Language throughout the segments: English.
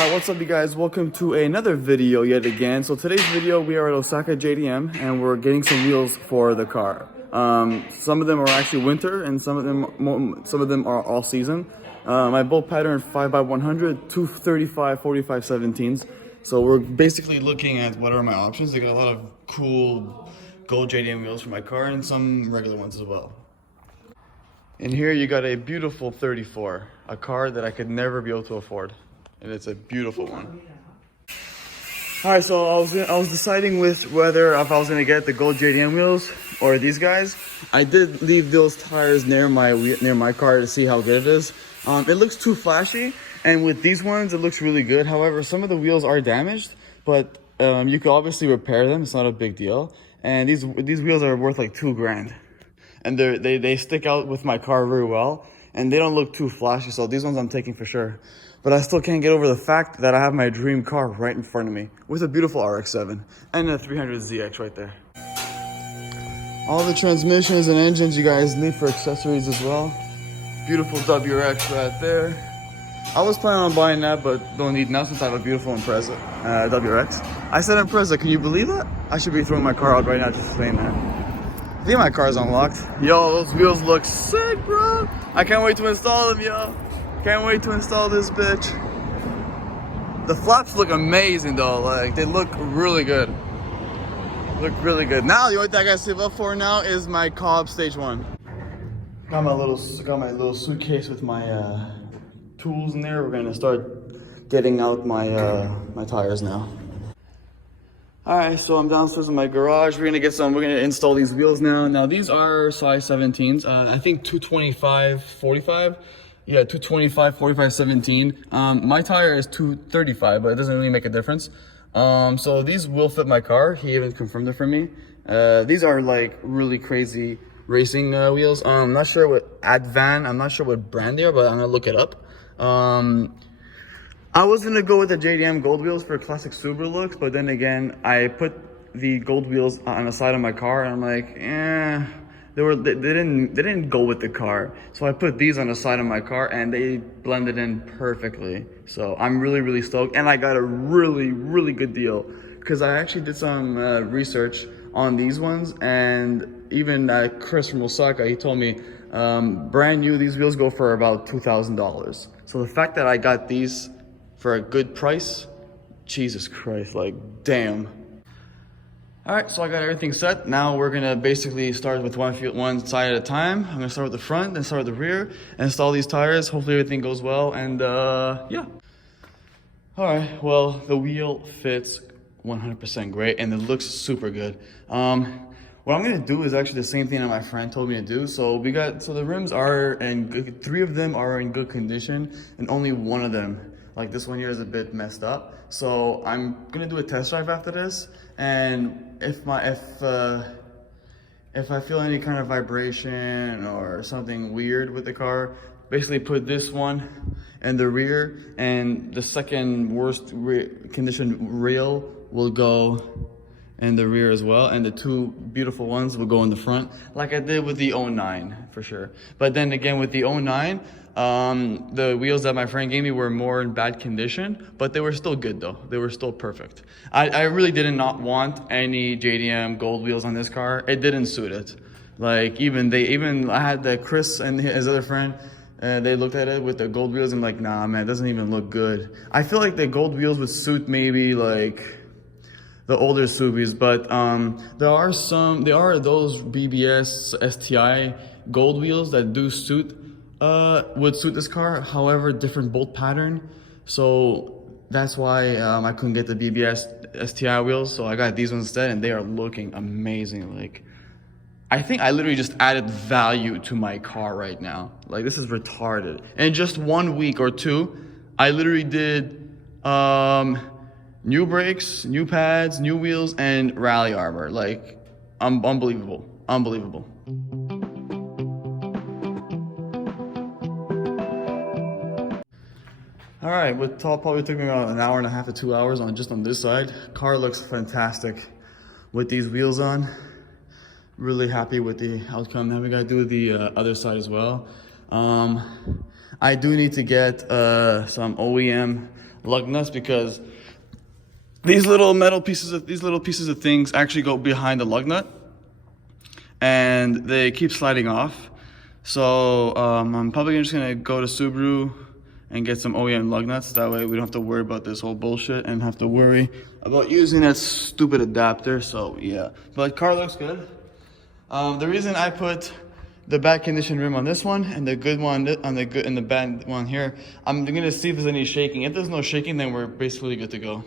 What's up you guys? Welcome to another video yet again. So today's video we are at Osaka JDM and we're getting some wheels for the car. Some of them are actually winter and some of them are all season. My bolt pattern 5x100, 235, 45, 17s. So we're basically looking at what are my options. They got a lot of cool gold JDM wheels for my car and some regular ones as well. And here you got a beautiful 34, a car that I could never be able to afford. And it's a beautiful one. All right, so I was deciding with whether if I was gonna get the gold JDM wheels or these guys. I did leave those tires near my car to see how good it is. It looks too flashy, and with these ones, it looks really good. However, some of the wheels are damaged, but you can obviously repair them. It's not a big deal. And these wheels are worth like $2,000, and they stick out with my car very well, and they don't look too flashy. So these ones I'm taking for sure. But I still can't get over the fact that I have my dream car right in front of me with a beautiful RX-7 and a 300ZX right there. All the transmissions and engines you guys need for accessories as well. Beautiful WRX right there. I was planning on buying that, but don't need now since I have a beautiful Impreza WRX. I said Impreza, can you believe that? I should be throwing my car out right now just saying that. I think my car's unlocked. Yo, those wheels look sick, bro. I can't wait to install them, yo. Can't wait to install this bitch. The flaps look amazing though, like they look really good. Look really good. Now the only thing I gotta save up for now is my Cobb Stage 1. Got my little suitcase with my tools in there. We're gonna start getting out my my tires now. Alright, so I'm downstairs in my garage. We're gonna install these wheels now. Now these are size 17s. I think 225, 45. Yeah, 225, 45, 17. My tire is 235, but it doesn't really make a difference. So these will fit my car. He even confirmed it for me. These are like really crazy racing wheels. I'm not sure what I'm not sure what brand they are, but I'm gonna look it up. I was gonna go with the JDM gold wheels for classic Subaru looks, but then again, I put the gold wheels on the side of my car, and I'm like, they didn't go with the car. So I put these on the side of my car and they blended in perfectly. So I'm really stoked, and I got a really good deal because I actually did some research on these ones, and even Chris from Osaka, he told me brand new these wheels go for about $2,000. So the fact that I got these for a good price, Jesus Christ, like damn. All right, so I got everything set. Now we're gonna basically start with one side at a time. I'm gonna start with the front, then start with the rear, and install these tires. Hopefully everything goes well, and yeah. All right, well, the wheel fits 100% great, and it looks super good. What I'm gonna do is actually the same thing that my friend told me to do. So the rims are three of them are in good condition, and only one of them, like this one here, is a bit messed up. So I'm gonna do a test drive after this, and if I feel any kind of vibration or something weird with the car, basically put this one in the rear, and the second worst condition rail will go in the rear as well, and the two beautiful ones will go in the front, like I did with the 09 for sure. But then again, with the 09, the wheels that my friend gave me were more in bad condition, but they were still good though. They were still perfect. I really did not want any JDM gold wheels on this car. It didn't suit it. Like I had the Chris and his other friend, they looked at it with the gold wheels and like, nah man, it doesn't even look good. I feel like the gold wheels would suit maybe like the older Subis, but there are those BBS STI gold wheels that do would suit this car. However, different bolt pattern, so that's why I couldn't get the BBS STI wheels. So I got these ones instead, and they are looking amazing. Like, I think I literally just added value to my car right now. Like, this is retarded. In just 1 week or two, I literally did new brakes, new pads, new wheels, and rally armor. Like, unbelievable. All right, probably took me about an hour and a half to 2 hours on this side. Car looks fantastic with these wheels on. Really happy with the outcome. Now we gotta do the other side as well. I do need to get some OEM lug nuts because these little metal pieces of things actually go behind the lug nut, and they keep sliding off. So I'm probably just gonna go to Subaru and get some OEM lug nuts. That way we don't have to worry about this whole bullshit and have to worry about using that stupid adapter. So yeah, but car looks good. The reason I put the bad condition rim on this one and the good one on the good and the bad one here, I'm gonna see if there's any shaking. If there's no shaking, then we're basically good to go.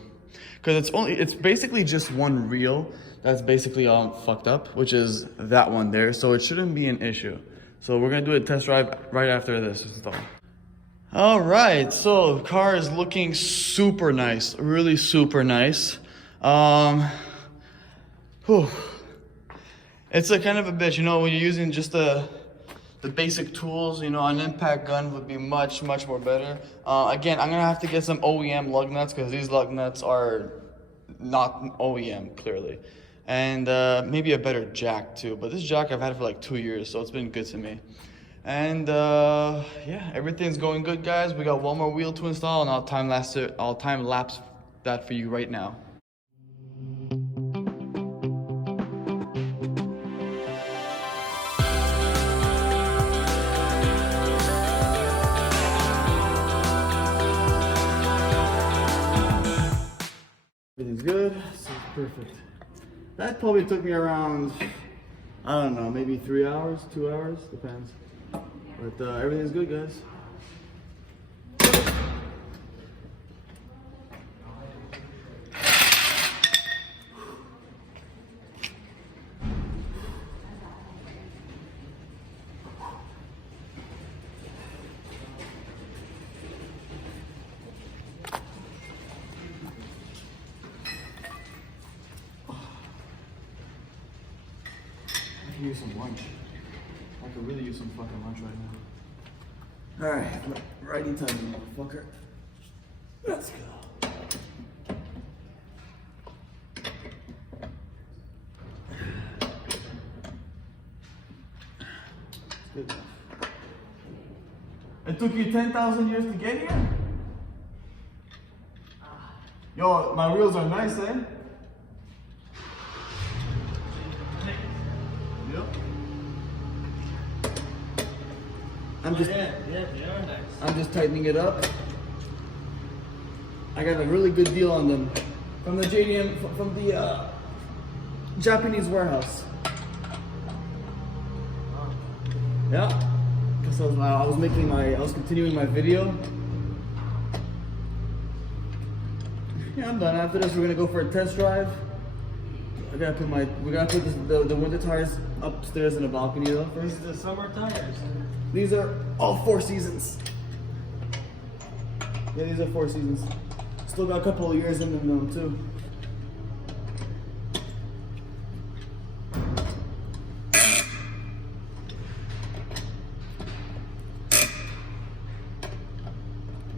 Because it's basically just one reel that's basically all fucked up, which is that one there. So it shouldn't be an issue. So we're gonna do a test drive right after this install. All right, so the car is looking super nice, really super nice. It's a kind of a bitch, you know, when you're using just the basic tools, you know, an impact gun would be much more better. Again, I'm gonna have to get some OEM lug nuts because these lug nuts are not OEM, clearly. And maybe a better jack too, but this jack I've had for like 2 years, so it's been good to me. And yeah, everything's going good, guys. We got one more wheel to install, and I'll time lapse that for you right now. Everything's good, so perfect. That probably took me around, I don't know, maybe 3 hours, 2 hours, depends. But everything's good, guys. I could use some lunch. I could really use some fucking lunch right now. Alright, righty tighty, motherfucker. Let's go. Good enough. It took you 10,000 years to get here? Yo, my wheels are nice, eh? Yep. I'm just tightening it up. I got a really good deal on them from the JDM, from the Japanese warehouse. Yeah, because I was continuing my video. Yeah, I'm done. After this, we're gonna go for a test drive. We gotta put the winter tires upstairs in the balcony though first. These are the summer tires. These are all 4 seasons. Yeah, these are 4 seasons. Still got a couple of years in them too.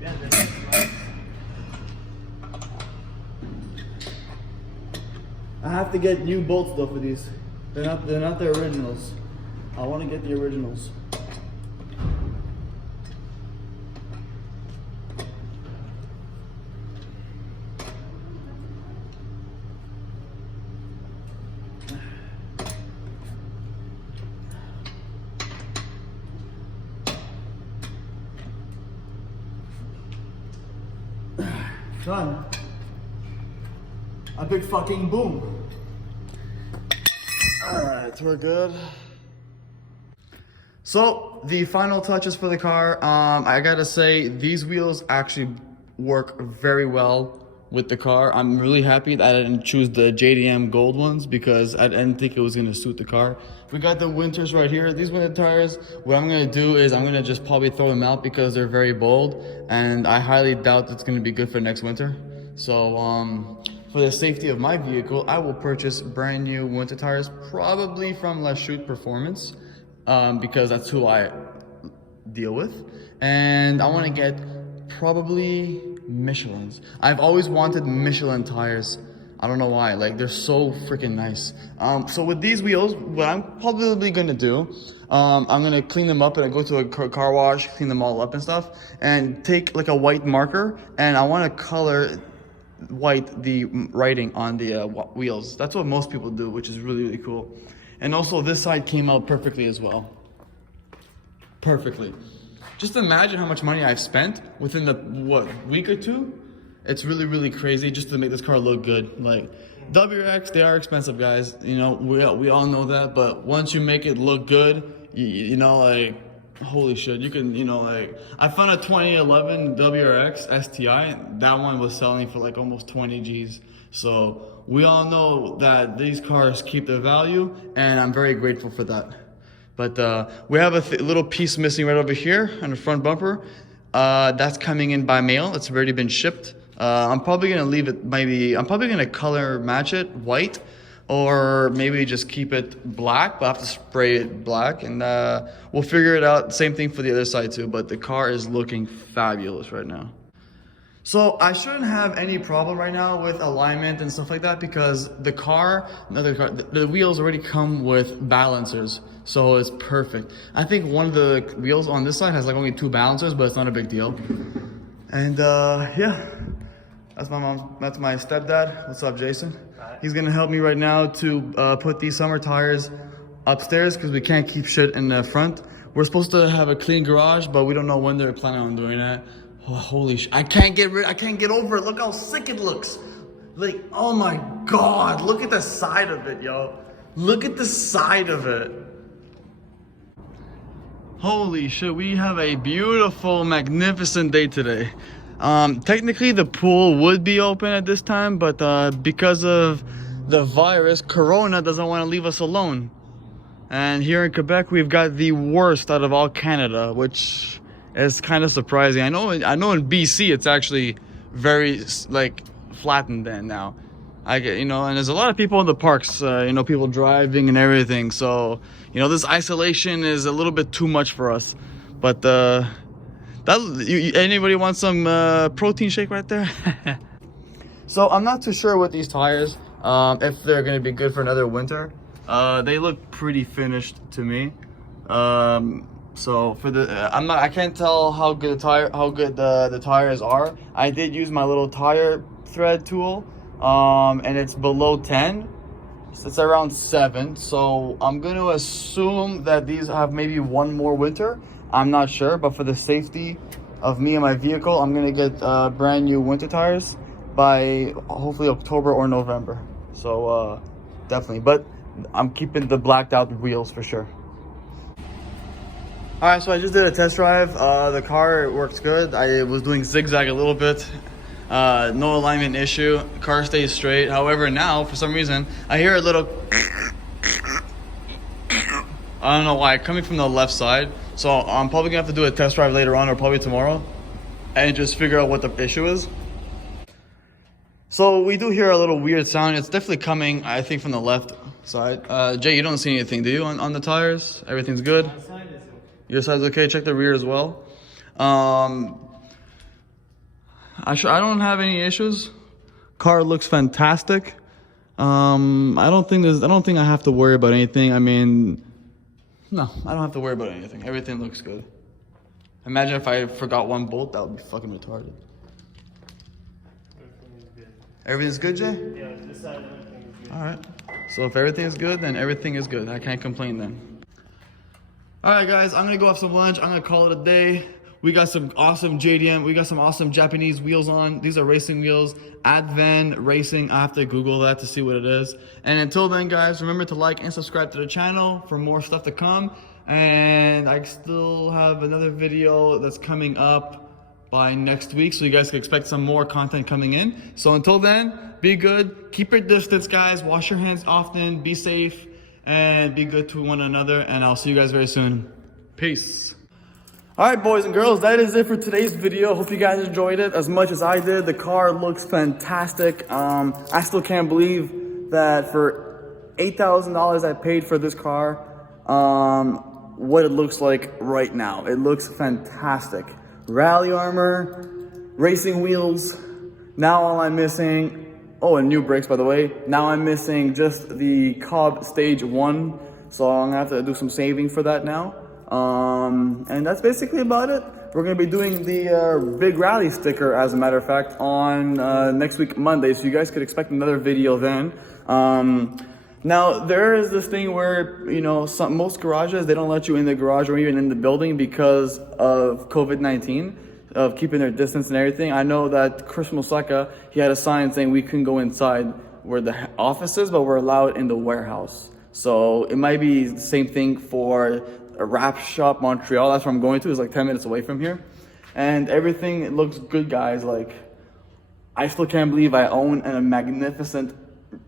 Yeah, that's nice. I have to get new bolts though for these. They're not the originals. I want to get the originals. Done. A big fucking boom. Alright, we're good. So, the final touches for the car. I gotta say, these wheels actually work very well with the car. I'm really happy that I didn't choose the JDM gold ones because I didn't think it was gonna suit the car. We got the winters right here. These winter tires, what I'm gonna do is I'm gonna just probably throw them out because they're very bold and I highly doubt it's gonna be good for next winter. So for the safety of my vehicle, I will purchase brand new winter tires, probably from La Chute Performance, because that's who I deal with. And I wanna get probably Michelin's. I've always wanted Michelin tires. I don't know why. Like, they're so freaking nice. So with these wheels, what I'm probably gonna do, I'm gonna clean them up and I go to a car wash, clean them all up and stuff, and take like a white marker, and I want to color white the writing on the wheels. That's what most people do, which is really, really cool. And also this side came out perfectly as well. Perfectly. Just imagine how much money I've spent within the, what, week or two? It's really, really crazy just to make this car look good. Like, WRX, they are expensive, guys. You know, we all know that. But once you make it look good, you know, like, holy shit, you can, you know, like, I found a 2011 WRX STI. That one was selling for like almost 20 G's. So we all know that these cars keep their value, and I'm very grateful for that. But we have a little piece missing right over here on the front bumper. That's coming in by mail. It's already been shipped. I'm probably gonna leave it, I'm probably gonna color match it white, or maybe just keep it black, but I have to spray it black, and we'll figure it out. Same thing for the other side too, but the car is looking fabulous right now. So I shouldn't have any problem right now with alignment and stuff like that, because the wheels already come with balancers, so it's perfect. I think one of the wheels on this side has like only 2 balancers, but it's not a big deal. And yeah, that's my mom. That's my stepdad. What's up, Jason? He's gonna help me right now to put these summer tires upstairs, because we can't keep shit in the front. We're supposed to have a clean garage, but we don't know when they're planning on doing that. Oh, holy shit! I can't get over it. Look how sick it looks. Like, oh my god! Look at the side of it, yo. Look at the side of it. Holy shit! We have a beautiful, magnificent day today. Technically, the pool would be open at this time, but because of the virus, Corona doesn't want to leave us alone. And here in Quebec, we've got the worst out of all Canada, which is kind of surprising. I know in BC it's actually very like flattened then now. I get, you know, and there's a lot of people in the parks, you know, people driving and everything. So, you know, this isolation is a little bit too much for us. But anybody want some protein shake right there? So I'm not too sure with these tires, if they're gonna be good for another winter. They look pretty finished to me. So for the, I can't tell how good the tires are. I did use my little tire thread tool, and it's below 10. It's around 7. So I'm gonna assume that these have maybe one more winter. I'm not sure, but for the safety of me and my vehicle, I'm gonna get brand new winter tires by hopefully October or November. So definitely, but I'm keeping the blacked out wheels for sure. All right, so I just did a test drive. The car works good. I was doing zigzag a little bit. No alignment issue. Car stays straight. However, now for some reason I hear a little. I don't know why, coming from the left side. So I'm probably gonna have to do a test drive later on, or probably tomorrow, and just figure out what the issue is. So we do hear a little weird sound. It's definitely coming, I think, from the left side. Jay, you don't see anything, do you, on the tires? Everything's good? My side is okay. Your side's okay? Check the rear as well. I don't have any issues. Car looks fantastic. I don't think I have to worry about anything. I mean, no, I don't have to worry about anything. Everything looks good. Imagine if I forgot one bolt, that would be fucking retarded. Everything's good, Jay? Yeah, this side everything is good. All right. So if everything is good, then everything is good. I can't complain then. All right, guys, I'm gonna go have some lunch. I'm gonna call it a day. We got some awesome JDM. We got some awesome Japanese wheels on. These are racing wheels. Advan Racing. I have to Google that to see what it is. And until then, guys, remember to like and subscribe to the channel for more stuff to come. And I still have another video that's coming up by next week, so you guys can expect some more content coming in. So until then, be good. Keep your distance, guys. Wash your hands often. Be safe. And be good to one another. And I'll see you guys very soon. Peace. All right, boys and girls, that is it for today's video. Hope you guys enjoyed it as much as I did. The car looks fantastic. I still can't believe that for $8,000 I paid for this car, what it looks like right now. It looks fantastic. Rally armor, racing wheels. Now all I'm missing, Oh, and new brakes, by the way. Now I'm missing just the Cobb Stage 1, so I'm gonna have to do some saving for that now. And that's basically about it. We're gonna be doing the big rally sticker, as a matter of fact, on next week, Monday, so you guys could expect another video then. Now, there is this thing where, you know, most garages, they don't let you in the garage or even in the building because of COVID-19, of keeping their distance and everything. I know that Chris from Osaka, he had a sign saying we couldn't go inside where the office is, but we're allowed in the warehouse. So it might be the same thing for a wrap shop, Montreal. That's where I'm going to. It's like 10 minutes away from here. And everything, it looks good, guys. Like, I still can't believe I own a magnificent...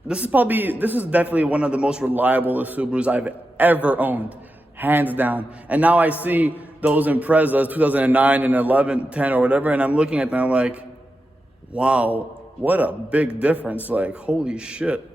This is definitely one of the most reliable Subarus I've ever owned, hands down. And now I see those Imprezas, 2009 and 11, 10 or whatever, and I'm looking at them, I'm like, wow, what a big difference. Like, holy shit.